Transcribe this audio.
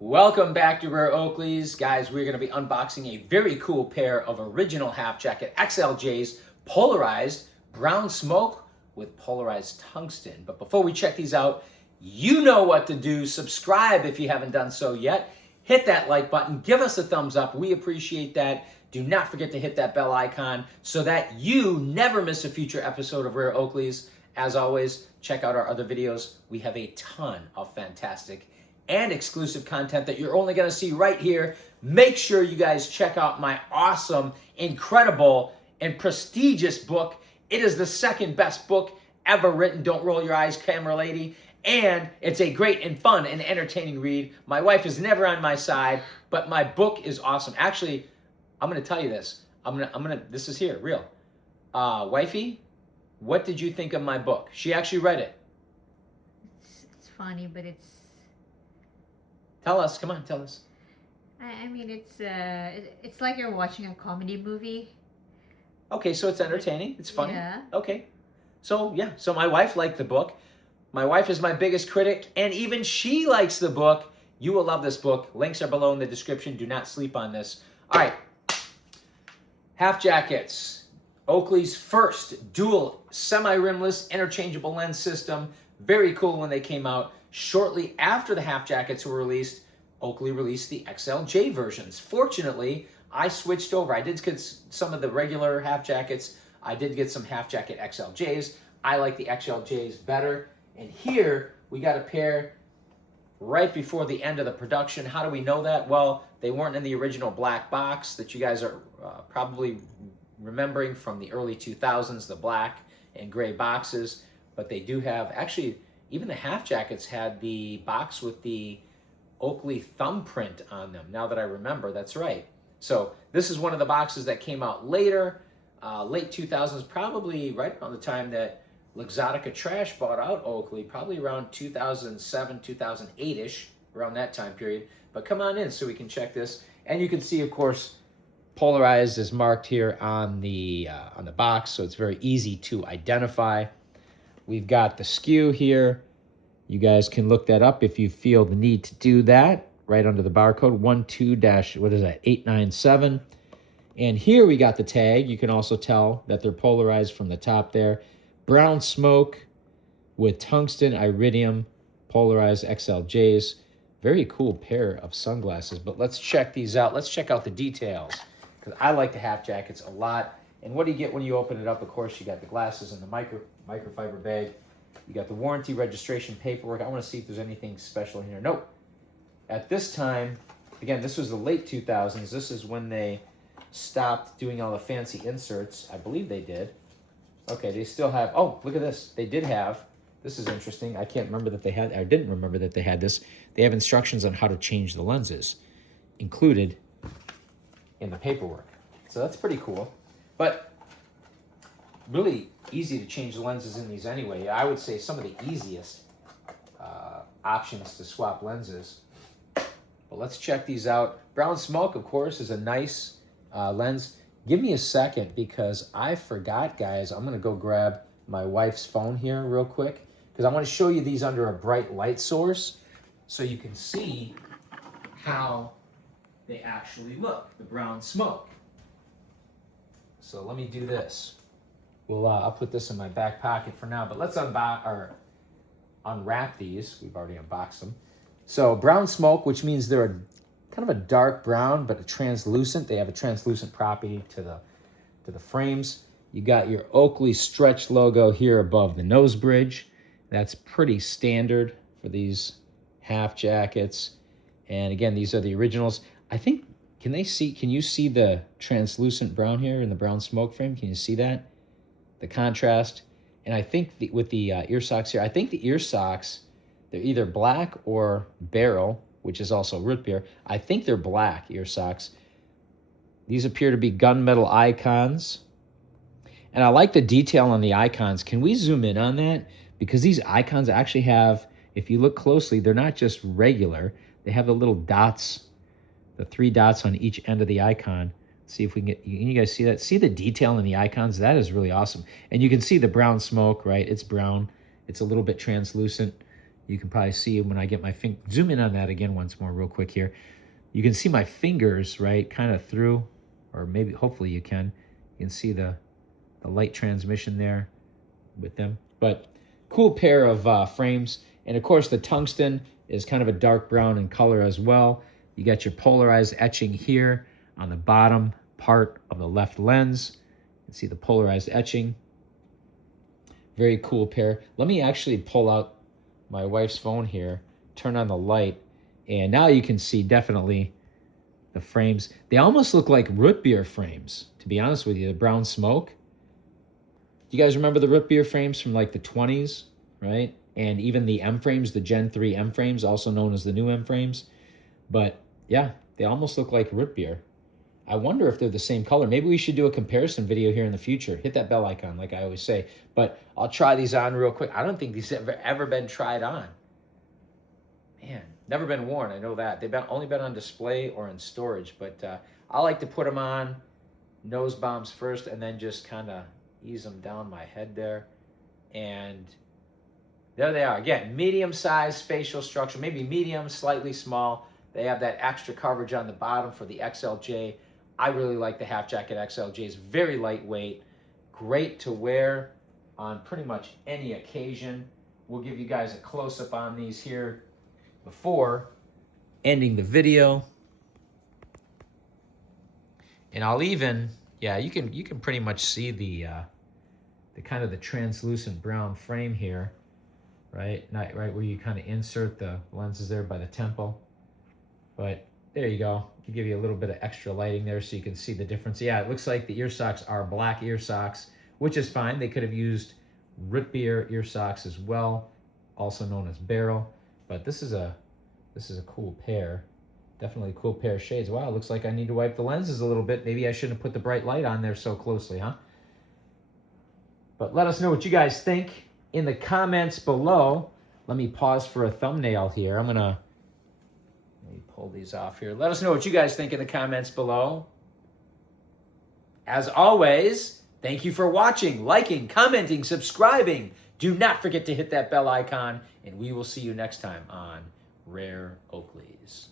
Welcome back to Rare Oakleys. Guys, we're going to be unboxing a very cool pair of original half jacket XLJs, polarized, brown smoke with polarized tungsten. But before we check these out, you know what to do. Subscribe if you haven't done so yet. Hit that like button. Give us a thumbs up. We appreciate that. Do not forget to hit that bell icon so that you never miss a future episode of Rare Oakleys. As always, check out our other videos. We have a ton of fantastic and exclusive content that you're only going to see right here. Make sure you guys check out my awesome, incredible, and prestigious book. It is the second best book ever written. Don't roll your eyes, camera lady. And it's a great and fun and entertaining read. My wife is never on my side, but my book is awesome. Actually, I'm going to tell you this. This is here, real. Wifey, what did you think of my book? She actually read it. It's funny, but it's... Tell us, come on, tell us. I mean, it's like you're watching a comedy movie. Okay, so it's entertaining, it's funny. Yeah. Okay, so yeah, so my wife liked the book. My wife is my biggest critic, and even she likes the book. You will love this book. Links are below in the description. Do not sleep on this. All right, half jackets. Oakley's first dual semi-rimless interchangeable lens system. Very cool when they came out. Shortly after the half jackets were released, Oakley released the XLJ versions. Fortunately, I switched over. I did get some of the regular half jackets. I did get some half jacket XLJs. I like the XLJs better. And here we got a pair right before the end of the production. How do we know that? Well, they weren't in the original black box that you guys are probably remembering from the early 2000s, the black and gray boxes. But they do have, actually, even the half jackets had the box with the Oakley thumbprint on them. Now that I remember, that's right. So this is one of the boxes that came out later, late 2000s, probably right around the time that Luxottica Trash bought out Oakley, probably around 2007, 2008-ish, around that time period. But come on in so we can check this. And you can see, of course, Polarized is marked here on the box, so it's very easy to identify. We've got the SKU here. You guys can look that up if you feel the need to do that. Right under the barcode, 12-897. And here we got the tag. You can also tell that they're polarized from the top there. Brown smoke with tungsten, iridium, polarized XLJs. Very cool pair of sunglasses. But let's check these out. Let's check out the details, because I like the half jackets a lot. And what do you get when you open it up? Of course, you got the glasses and the microfiber bag. You got the warranty registration paperwork. I want to see if there's anything special in here. Nope. At this time, again, this was the late 2000s. This is when they stopped doing all the fancy inserts. I believe they did. Okay, they still have, oh, look at this. They did have, this is interesting. I can't remember that they had, I didn't remember that they had this. They have instructions on how to change the lenses included in the paperwork. So that's pretty cool. But really easy to change the lenses in these anyway. I would say some of the easiest options to swap lenses. But let's check these out. Brown smoke, of course, is a nice lens. Give me a second because I forgot, guys. I'm going to go grab my wife's phone here real quick because I want to show you these under a bright light source so you can see how they actually look, the brown smoke. So let me do this. Well, I'll put this in my back pocket for now, but let's unwrap these. We've already unboxed them. So brown smoke, which means they're kind of a dark brown, but a translucent. They have a translucent property to the frames. You got your Oakley stretch logo here above the nose bridge. That's pretty standard for these half jackets. And again, these are the originals. I think, can you see the translucent brown here in the brown smoke frame? Can you see that? The contrast. And I think with the ear socks here, I think the ear socks, they're either black or beryl, which is also root beer. I think they're black ear socks. These appear to be gunmetal icons. And I like the detail on the icons. Can we zoom in on that? Because these icons actually have, if you look closely, they're not just regular. They have the little dots, the 3 dots on each end of the icon. See if we can get, can you guys see that? See the detail in the icons? That is really awesome. And you can see the brown smoke, right? It's brown. It's a little bit translucent. You can probably see when I get my finger, zoom in on that again once more real quick here. You can see my fingers, right, kind of through, or maybe, hopefully you can. You can see the light transmission there with them. But cool pair of frames. And of course the tungsten is kind of a dark brown in color as well. You got your polarized etching here on the bottom part of the left lens. You can see the polarized etching. Very cool pair. Let me actually pull out my wife's phone here, turn on the light, and now you can see definitely the frames. They almost look like root beer frames, to be honest with you, the brown smoke. Do you guys remember the root beer frames from like the 20s, right? And even the M frames, the Gen 3 M frames, also known as the new M frames. But yeah, they almost look like root beer. I wonder if they're the same color. Maybe we should do a comparison video here in the future. Hit that bell icon, like I always say. But I'll try these on real quick. I don't think these have ever been tried on. Man, never been worn. I know that. They've only been on display or in storage. But I like to put them on nose bombs first and then just kind of ease them down my head there. And there they are. Again, medium-sized facial structure. Maybe medium, slightly small. They have that extra coverage on the bottom for the XLJ. I really like the half jacket XLJ. It's very lightweight, great to wear on pretty much any occasion. We'll give you guys a close-up on these here before ending the video. And I'll even, yeah, you can pretty much see the kind of the translucent brown frame here, right? Right where you kind of insert the lenses there by the temple. But there you go. To give you a little bit of extra lighting there so you can see the difference. Yeah, it looks like the ear socks are black ear socks, which is fine. They could have used root beer ear socks as well, also known as barrel. But this is a cool pair. Definitely a cool pair of shades. Wow, it looks like I need to wipe the lenses a little bit. Maybe I shouldn't have put the bright light on there so closely, huh? But let us know what you guys think in the comments below. Let me pause for a thumbnail here. I'm gonna pull these off here. Let us know what you guys think in the comments below. As always, thank you for watching, liking, commenting, subscribing. Do not forget to hit that bell icon, and we will see you next time on Rare Oakleys.